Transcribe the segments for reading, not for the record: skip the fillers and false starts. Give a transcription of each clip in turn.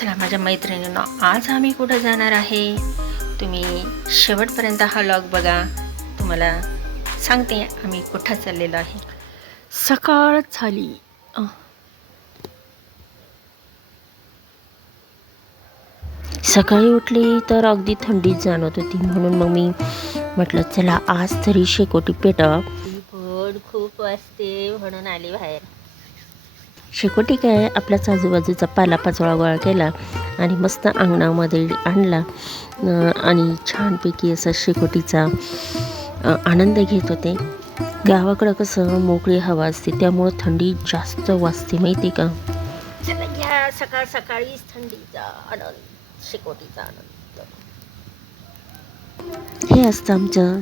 चला माझ्या मैत्रिणींनो, आज आम्ही कुठं जाणार आहे तुम्ही शेवटपर्यंत हा व्लॉग बघा. तुम्हाला सांगते आम्ही कुठं चाललेलो आहे. सकाळ झाली. सकाळी उठली तर अगदी थंडीच जाणवत होती, म्हणून मग मी म्हटलं चला आज तरी शेकोटी पेटावं. भड खूप वाजते म्हणून आली बाहेर. शेकोटी काय आपल्याच आजूबाजूचा पालापाचोळा गोळा केला आणि मस्त अंगणामध्ये आणला आणि छानपैकी असा शेकोटीचा आनंद घेत होते. गावाकडं कसं मोकळी हवा असते, त्यामुळं थंडी जास्त वाजते माहिती का. चला घ्या सकाळ सकाळीच थंडीचा आनंद, शेकोटीचा आनंद. हे असतं आमचं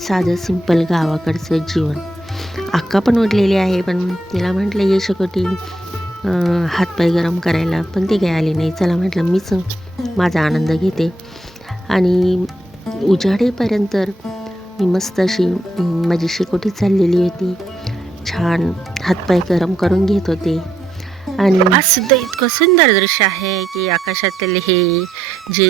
साधं सिंपल गावाकडचं जीवन. अक्का पण उठलेली आहे, पण तिला म्हटलं ये शेकोटी हातपाय गरम करायला, पण ती काही आली नाही. चला म्हटलं मीच माझा आनंद घेते. आणि उजाडेपर्यंत मी मस्त अशी माझी शेकोटी चाललेली होती. छान हातपाय गरम करून घेत होते. आणि आज सुद्धा इतकं सुंदर दृश्य आहे की आकाशातील हे जे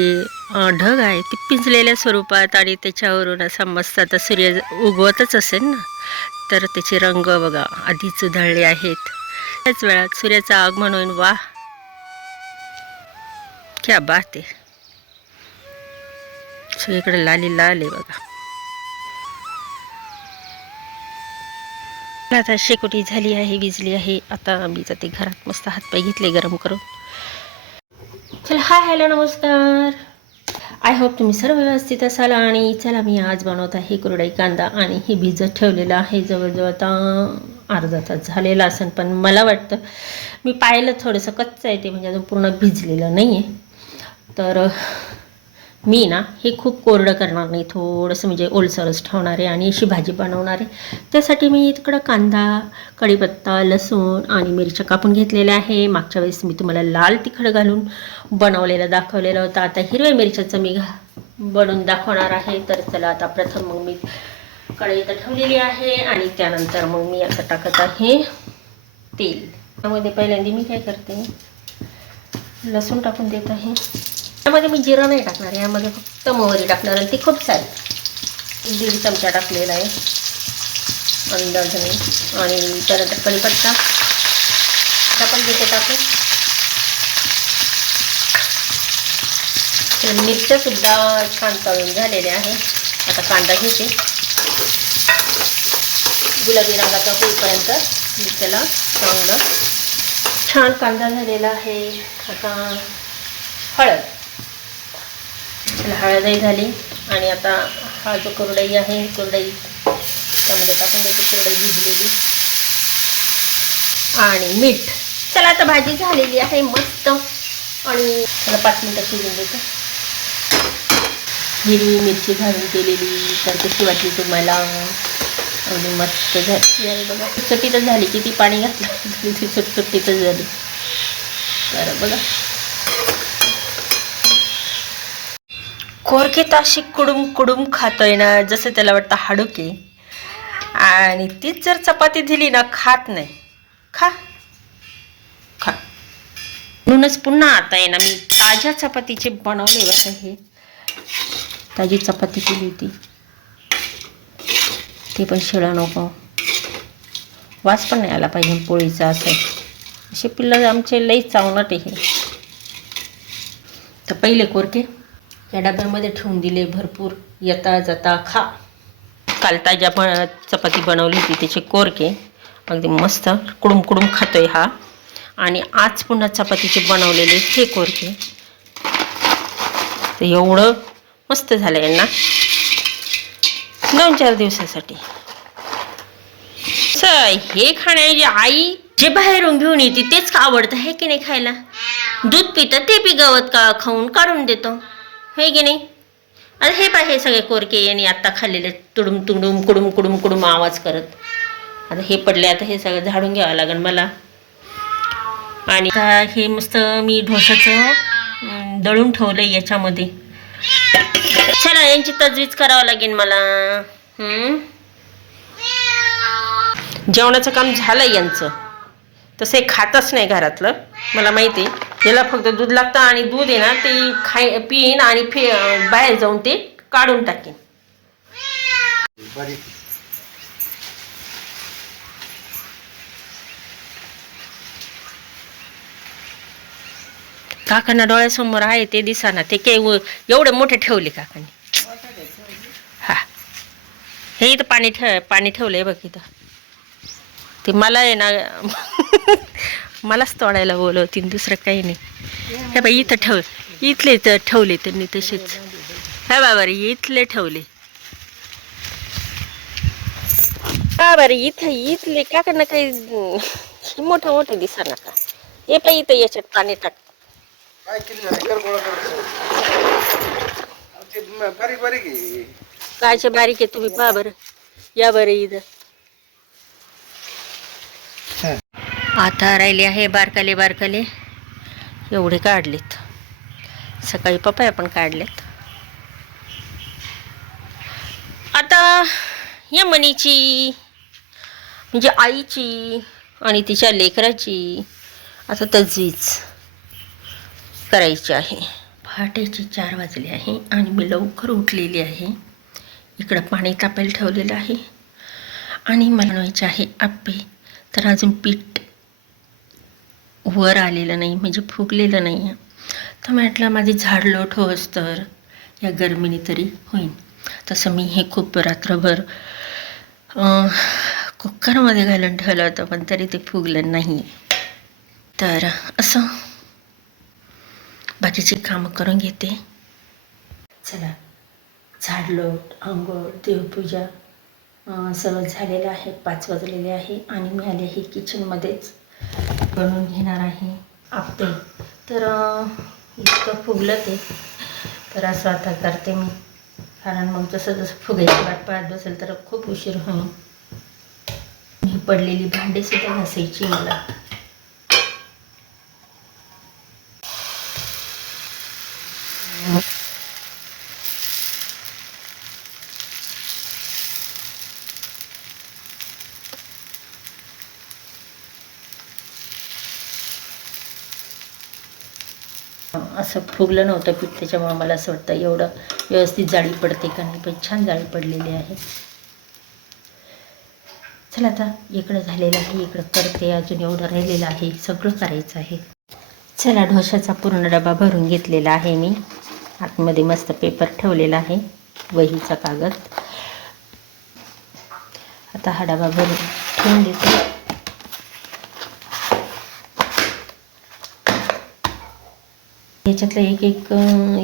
ढग आहे ते पिंजलेल्या स्वरूपात, आणि त्याच्यावरून असा मस्त आता सूर्य उगवतच असेल ना, तर त्याचे रंग बघा आधीच उधळले आहेत. त्याच वेळात सूर्याचं आगमन होईल. वाह क्या बात आहे. सगळीकडे लाली लाल आहे बघा. आता शेकोटी झाली आहे, विजली आहे. आता मी जाते घरात, मस्त हातपाय घेतले गरम करून. चला हाय हॅलो नमस्कार. आय होप तुम्ही सर्व व्यवस्थित असाल. आणि चला मी आज बनवत आहे कुरडई कांदा, आणि हे भिजत ठेवलेलं आहे. जवळजवळ आता अर्धा तास झालेला असेल, पण मला वाटतं मी पाहिलं थोडंसं कच्चं आहे ते, म्हणजे अजून पूर्ण भिजलेलं नाही आहे. तर मी ना हे खूप कोरडं करणार नाही, थोडंसं म्हणजे ओलसरच ठेवणार आहे आणि अशी भाजी बनवणार आहे. त्यासाठी मी इकडं कांदा, कढीपत्ता, लसूण आणि मिरच्या कापून घेतलेल्या आहे. मागच्या वेळेस मी तुम्हाला लाल तिखट घालून बनवलेलं दाखवलेलं होतं. आता हिरव्या मिरच्याचं मी बनवून दाखवणार आहे. तर चला आता प्रथम मग मी कढई इथं ठेवलेली आहे, आणि त्यानंतर मग मी आता टाकत आहे तेल. त्यामध्ये पहिल्यांदा मी काय करते, लसूण टाकून देत आहे. यामध्ये मी जिरं नाही टाकणार, यामध्ये फक्त मोहरी टाकणार, आणि ती खूप सारी 1.5 चमचा टाकलेला आहे अंदाजाने. आणि त्यानंतर कढीपत्ता पण देते टाकून. मिरच्यासुद्धा छान तळून झालेल्या आहे. आता कांदा घेते, गुलाबी रंगाचा होईपर्यंत मी त्याला चांगलं छान कांदा झालेला आहे. आता हळद, हळदही झाली. आणि आता हा जो कुरडई आहे, कुरडई त्यामध्ये टाकून द्यायची, कुरडई भिजलेली, आणि मीठ. चला आता भाजी झालेली आहे मस्त, आणि त्याला 5 मिनटं शिजून द्यायचं. हिरवी मिरची घालून केलेली, तर कशी वाटली तुम्हाला? आणि मस्त झाली आहे बघा. सुटसुटीतच झाली, किती पाणी घातलं ती सुटसुटीतच झाली. तर बघा कोरके ताशी कुडुम कुडुम खातोय ना, जसं त्याला वाटतं हाडुके. आणि तीच जर चपाती दिली ना, खात नाही. खा खा. म्हणूनच पुन्हा आता आहे ना, मी ताज्या चपातीचे बनवले बरं. हे ताजी चपाती केली होती, ते पण शिळं नको, वास पण नाही आला पाहिजे पोळीचा. असं असे पिल्लं आमचे लई चावनट आहे. तर पहिले कोरके या डब्यामध्ये ठेवून दिले भरपूर, येता जाता खा. काल ताज्या चपाती बनवली होती, त्याचे कोरके अगदी मस्त कुडुम कुडुम खातोय हा. आणि आज पुन्हा चपातीचे बनवलेले हे कोरके, तर एवढं मस्त झालं यांना 2-4 दिवसासाठी. हे खाण्याची आई जे बाहेरून घेऊन येते तेच आवडतं आहे की नाही खायला. दूध पितं ते पिगवत का खाऊन काढून देतो, हे की नाही. आता हे पाहिजे सगळे कोरके यांनी आत्ता खाल्लेले, तुडुम तुडुम कुडुम कुडुम कुडुम आवाज करत. आता हे पडले, आता हे सगळं झाडून घ्यावं लागेल मला. आणि आता हे मस्त मी ढोसाचं दळून ठेवलं याच्यामध्ये. चला यांची तजवीज करावं लागेल मला. जेवणाचं काम झालं यांचं. तसं खातच नाही घरातलं, मला माहिती आहे. याला फक्त दूध लागतं आणि दूध आहे ना ते पिईन आणि बाहेर जाऊन ते काढून टाकेन. काकांना डोळ्यासमोर आहे ते दिसाना ते एवढे मोठे ठेवले काकांनी. हा हे इथं पाणी ठेवलंय बघ इथं. ते मला आहे ना मलाच तोडायला बोलवती दुसरं काही नाही. हे बाई इथं इथले तर ठेवले त्यांनी तसेच. हे बाबा रे इथले ठेवले. हा बरं इथले काकांना काही मोठं मोठं दिसाना का. हे पण इथं याच्यात पाणी टाक. कायचे बारीक आहे तुम्ही पहा बरं. या बरं इथं आता राहिले आहे बारकाले एवढे काढलेत. सकाळी पपया पण काढलेत. आता या मनीची म्हणजे आईची आणि तिच्या लेकराची आता तजवीज करायची आहे. पहाटेचे 4 वाजले आहे आणि मी लवकर उठलेली आहे. इकडं पाणी तापायला ठेवलेलं आहे आणि मला बनवायचे आहे आप्पे. तर अजून पीठ वर आलेलं नाही म्हणजे फुगलेलं नाही आहे. तर म्हटलं माझी झाड लोट होस तर या गरमीने तरी होईल. तसं मी हे खूप रात्रभर कुकरमध्ये घालून ठेवलं होतं पण तरी ते फुगलं नाही. तर असं बाकीची कामं करून घेते. चला झाडलोट आंघोळ देवपूजा सगळं झालेलं आहे. 5 वाजलेले आहे आणि मी आले आहे किचनमध्येच बनवून घेणार आहे आप्पे. तर इतकं फुगलं ते तर असं आता करते मी. कारण मग जसं फुगायची वाट पाहत बसेल तर खूप उशीर होईल. ही पडलेली भांडेसुद्धा घासायची मला. असं फुगलं नव्हतं पीठ त्याच्यामुळे मला असं वाटतं एवढं व्यवस्थित जाळी पडते का नाही. पण छान जाळी पडलेली आहे. चला आता इकडं झालेलं आहे इकडं करते. अजून एवढं राहिलेलं आहे सगळं करायचं आहे. चला ढोशाचा पूर्ण डबा भरून घेतलेला आहे मी. आतमध्ये मस्त पेपर ठेवलेला आहे वहीचा कागद. आता हा डबा भरून ठेवून देते. ह्याच्यातलं एक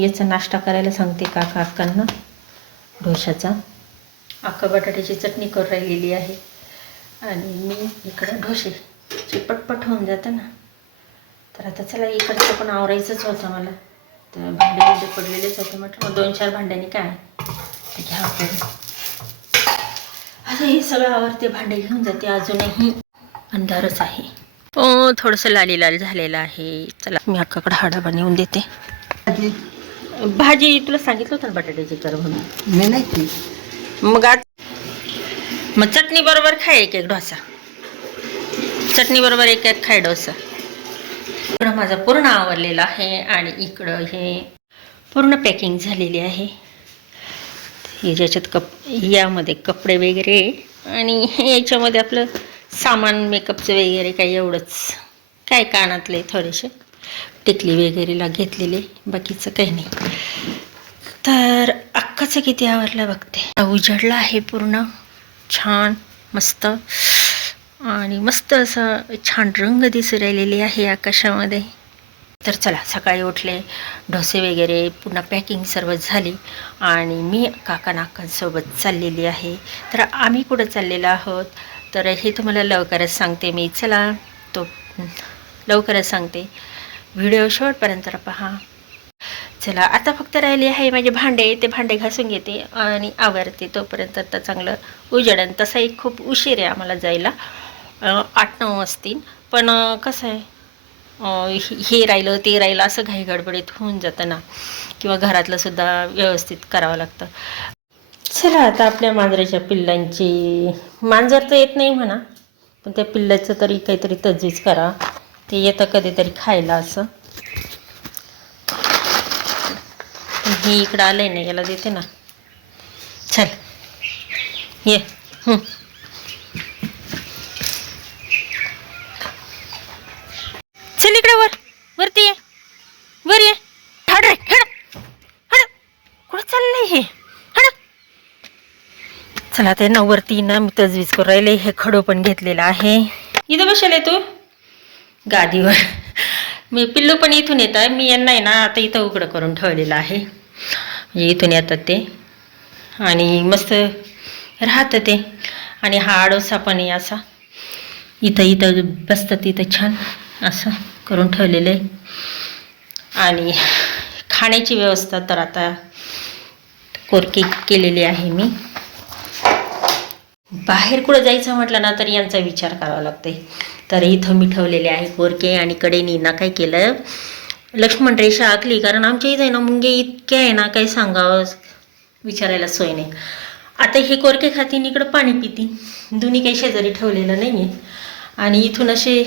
याचा नाश्ता करायला सांगते काकांना. ढोशाचा अख्खा बटाट्याची चटणी करून राहिलेली आहे आणि मी इकडं ढोसे पटपट होऊन जातं ना. तर आता चला इकडचं पण आवरायचंच होतं मला. तर भांडे पडलेलेच होते. म्हटलं मग 2-4 भांड्यांनी काय घ्या करून. आता हे सगळं आवरते भांडे घेऊन जाते. अजूनही अंधारच आहे. थोडंसं लाल झालेलं आहे. चला मी अक्काकडे हा डबा नेऊन देते. भाजी तुला सांगितलं होतं ना बटाट्याची कर म्हणून. मी नाही मग आज मग चटणी बरोबर खाय एक डोसा. चटणी बरोबर एक खाय डोसा. इकडं माझा पूर्ण आवरलेला आहे आणि इकडं हे पूर्ण पॅकिंग झालेली आहे. हे ज्याच्यात यामध्ये कपडे वगैरे आणि याच्यामध्ये आपलं सामान मेकअपचं वगैरे काही एवढंच. काय कानातले थोडेसे टिकली वगैरेला घेतलेले बाकीचं काही नाही. तर अक्काचं किती आवरलं बघते. उजडला आहे पूर्ण छान मस्त आणि मस्त असं छान रंग दिसू राहिलेले आहे आकाशामध्ये. तर चला सकाळी उठले डोसे वगैरे पुन्हा पॅकिंग सर्व झाली आणि मी काकांसोबत चाललेली आहे. तर आम्ही कुठं चाललेलो आहोत तर हे तुम्हाला लवकरच सांगते मी. चला तो लवकरच सांगते. व्हिडिओ शेवटपर्यंत पहा. चला आता फक्त राहिले आहे माझे भांडे. ते भांडे घासून घेते आणि आवरते. तोपर्यंत आता चांगलं उजेडन. तसाही खूप उशीर आहे आम्हाला जायला. 8-9 वाजतील. पण कसं आहे हे राहिलं ते राहिलं असं घाई गडबडीत होऊन जातं ना. किंवा घरातलं सुद्धा व्यवस्थित करावं लागतं. चला आता आपल्या मांजराच्या पिल्लांची मांजर तर येत नाही म्हणा पण त्या पिल्लाचं तरी काहीतरी तजवीज करा. ते येतं कधीतरी खायला असं. ही इकडं आलंय ना, याला देते ना. चल ये. चल इकडे वरती ये. वर ये. हड रे, हड हड. कुठं चाललंय हे? हड. चला ते ना वरती ना मी तजवीज करून राहिले. हे खडो पण घेतलेला आहे. इथं बसेल तू गादीवर. मी पिल्लू पण इथून येत आहे. मी यांना आहे ना आता इथं उघडं करून ठेवलेलं आहे. इथून येतात ते आणि मस्त राहतं ते. आणि हा आडोसा पण आहे असा, इथं बसतात इथं छान असं करून ठेवलेलं आहे. आणि खाण्याची व्यवस्था तर आता कोरकी केलेली आहे मी. बाहेर कुठं जायचं म्हटलं ना तर यांचा विचार करावा लागते. तर इथं मी ठेवलेले आहे कोरके. आणि कडेनी ना काय केलं, लक्ष्मण रेषा आखली. कारण आमच्या इथं आहे ना मुंगे इतक्या आहे ना, काही सांगावं विचारायला सोय नाही. आता हे कोरके खातीन, इकडं पाणी पिती. दोन्ही काही शेजारी ठेवलेलं नाही आहे. आणि इथून असे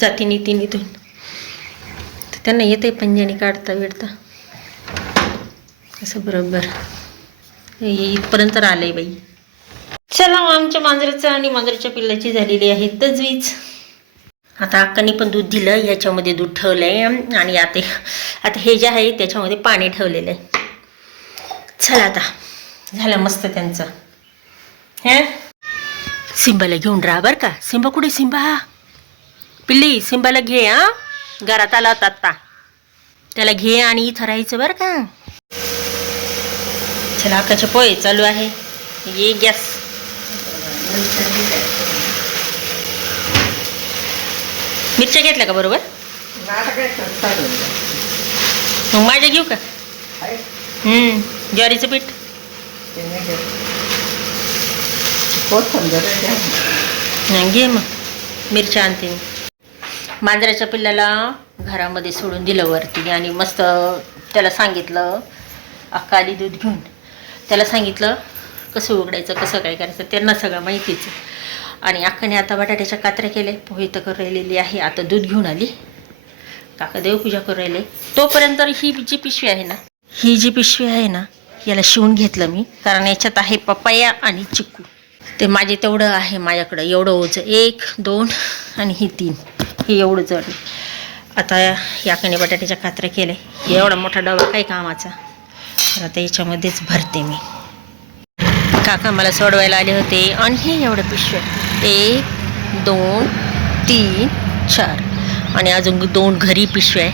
जाती नितीन इथून तर त्यांना येते पंजाने काढता बिडता असं बरोबर इथपर्यंत आलंय बाई. चला आमच्या मांजराचं आणि मांजराच्या पिल्लाची झालेली आहे तजवीज. आता अक्काने पण दूध दिलं, याच्यामध्ये दूध ठेवलंय. आणि आता हे जे आहे त्याच्यामध्ये पाणी ठेवलेलं आहे. चला आता झालं मस्त त्यांचं. हे सिंबाला घेऊन राहा बरं का. सिंबा कुठे? सिंबा पिल्ली, सिंबाला घे. घरात आला होता आत्ता, त्याला घे आणि इथं राहायचं बरं का. चला अक्काचे पोहे चालू आहे. ये गॅस. मिरच्या घेतल्या का बरोबर? मग माझ्या घेऊ का? ज्वारीचं पीठ घे. मग मिरच्या आणते मी. मांजराच्या पिल्लाला घरामध्ये सोडून दिलं वरती. आणि मस्त त्याला सांगितलं, अक्का आली दूध घेऊन, त्याला सांगितलं कसं उघडायचं, कसं काय करायचं, त्यांना सगळं माहितीच. आणि अक्काने आता बटाट्याच्या कात्र्या केल्या, पोहे तर करून राहिलेली आहे. आता दूध घेऊन आली, काका देवपूजा करून राहिले. तोपर्यंत ही जी पिशवी आहे ना, याला शिवून घेतलं मी. कारण याच्यात आहे पपया आणि चिक्कू. ते माझे तेवढं आहे माझ्याकडं, एवढं ओझं. 1 2 आणि ही 3, हे एवढं जड. आता याकडे बटाट्याच्या कात्र्या केल्या. एवढा मोठा डबा काही कामाचा. तर आता याच्यामध्येच भरते मी. काका मला सोडवायला आले होते. आणि हे एवढं पिशव्या, 1 2 3 4 आणि अजून 2 घरी पिशव्या आहे.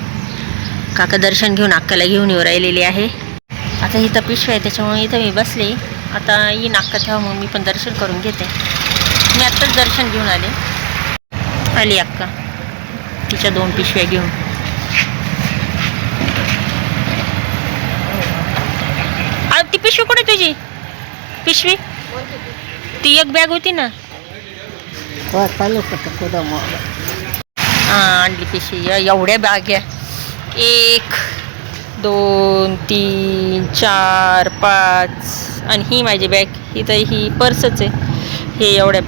काका दर्शन घेऊन अक्काला घेऊन येऊ राहिलेली आहे. आता इथं पिशव्या आहे त्याच्यामुळे इथं मी बसले. आता येईन अक्का तेव्हा मग मी पण दर्शन करून घेते. मी आत्ताच दर्शन घेऊन आली अक्का तिच्या 2 पिशव्या घेऊन. ती पिशवी कुठे तुझी? पिशवी ती एक बॅग होती ना, आणली पिशवी. एवढ्या बॅग आहे, 1 2 3 4 5 आणि ही माझी बॅग. ही पर्सच आहे. हे एवढ्या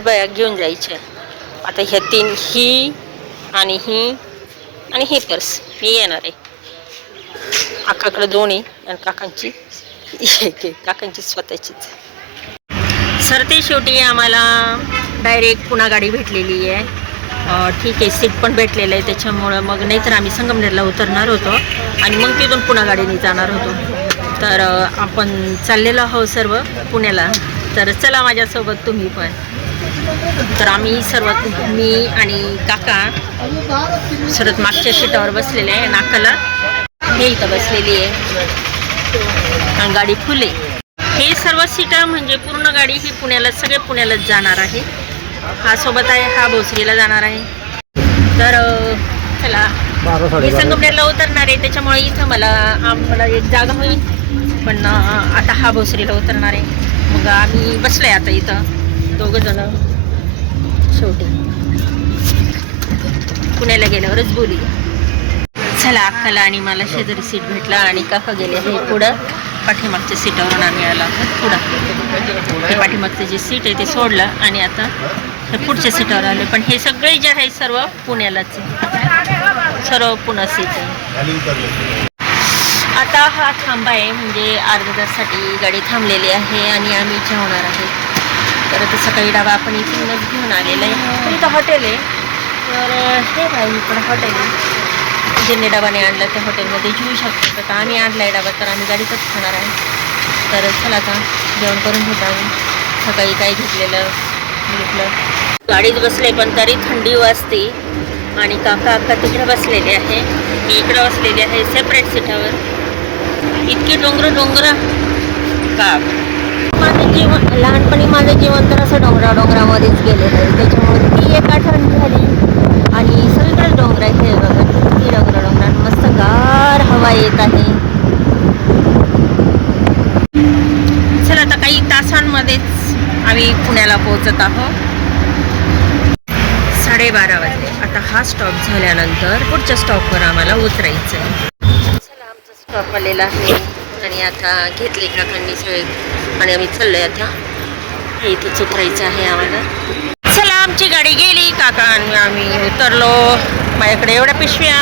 बॅग घेऊन जायच्या. आता ह्या 3, ही आणि ही पर्स ही येणार आहे. अक्काकडे 2 आहे आणि काकांची 1 आहे, काकांची स्वतःचीच. सर ते शेवटी आम्हाला डायरेक्ट पुन्हा गाडी भेटलेली आहे. ठीक आहे, सीट पण भेटलेलं आहे त्याच्यामुळं. मग नाहीतर आम्ही संगमनेरला उतरणार होतो आणि मग तिथून पुन्हा गाडीने जाणार होतो. तर आपण चाललेलो आहोत सर्व पुण्याला. तर चला माझ्यासोबत तुम्ही पण. तर आम्ही सर्वात मी आणि काका सर्वात मागच्या सीटावर बसलेले आहे. नाकाला हे इथं बसलेली आहे आणि गाडी फुल आहे. हे सर्व सीटा म्हणजे पूर्ण गाडी ही सगळे पुण्यालाच जाणार आहे. हा सोबत आहे, हा भोसरीला जाणार आहे. तर चला मी संगमनेरला उतरणार आहे त्याच्यामुळे इथं मला एक जागा होईल. पण आता हा भोसरीला उतरणार आहे. मग आम्ही बसलोय आता इथं 2 जण. शेवटी पुण्याला गेल्यावरच बोलूया. चला अक्काला आणि मला शेजारी सीट भेटला आणि काका गेले हे पुढं. पाठीमागच्या सीटावरून आम्ही आलो आहोत पुढं. हे पाठीमागचं जे सीट आहे ते सोडलं आणि आता हे पुढच्या सीटावर आले. पण हे सगळे जे आहे सर्व पुण्यालाच आहे. सर्व पुन्हा सीट. आता हा थांबा आहे, म्हणजे अर्ध्या तासासाठी गाडी थांबलेली आहे आणि आम्ही जेवणार आहे. तर आता सकाळी डबा आपण इथूनच घेऊन आलेला आहे. तर इथं हॉटेल आहे. तर हे काय इकडं हॉटेल आहे, ज्यांनी डबाने आणला त्या हॉटेलमध्ये जेवू शकतो. तर आम्ही आणला आहे डबा, तर आम्ही गाडीतच खाणार आहे. तर चला आता जेवण करून घेतो आम्ही. सकाळी काय घेतलेलं गाडीत बसले, पण तरी थंडी वाजते. आणि काका अक्का तिकडे बसलेले आहे, मी इकडं बसलेली आहे सेपरेट सीटावर. इतके डोंगर का माझं जीवन, लहानपणी माझं जीवन तर असं डोंगरामध्येच गेलेलं आहे. त्याच्यामुळे ती एक आठवण झाली. आणि सगळीकडे डोंगर आहे बघा, ती डोंगरात मस्त गार हवा येत आहे. चला आता काही तासांमध्येच आम्ही पुण्याला पोहोचत आहोत. 12:30 वाजले. आता हा स्टॉप झाल्यानंतर पुढच्या स्टॉपवर आम्हाला उतरायचं आहे. चला आमचा स्टॉप आलेला आहे आणि आता घेतले काकांनी सगळे आणि आम्ही चाललोय. आता इथंच उतरायचं आहे आम्हाला. चला आमची गाडी गेली, काका आणि आम्ही उतरलो. माझ्याकडे एवढ्या पिशव्या.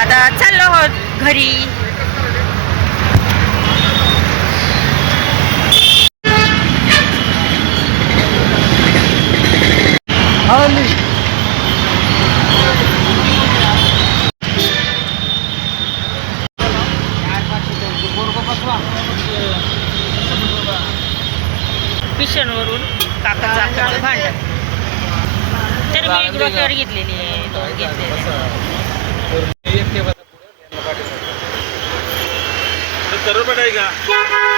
आता चाललो आहोत घरी. पिशनवरून काकाचं आकाचं भांडण. तर मी एक डोक्यावर घेतलेली आहे, 2 घेतलेले. करोड का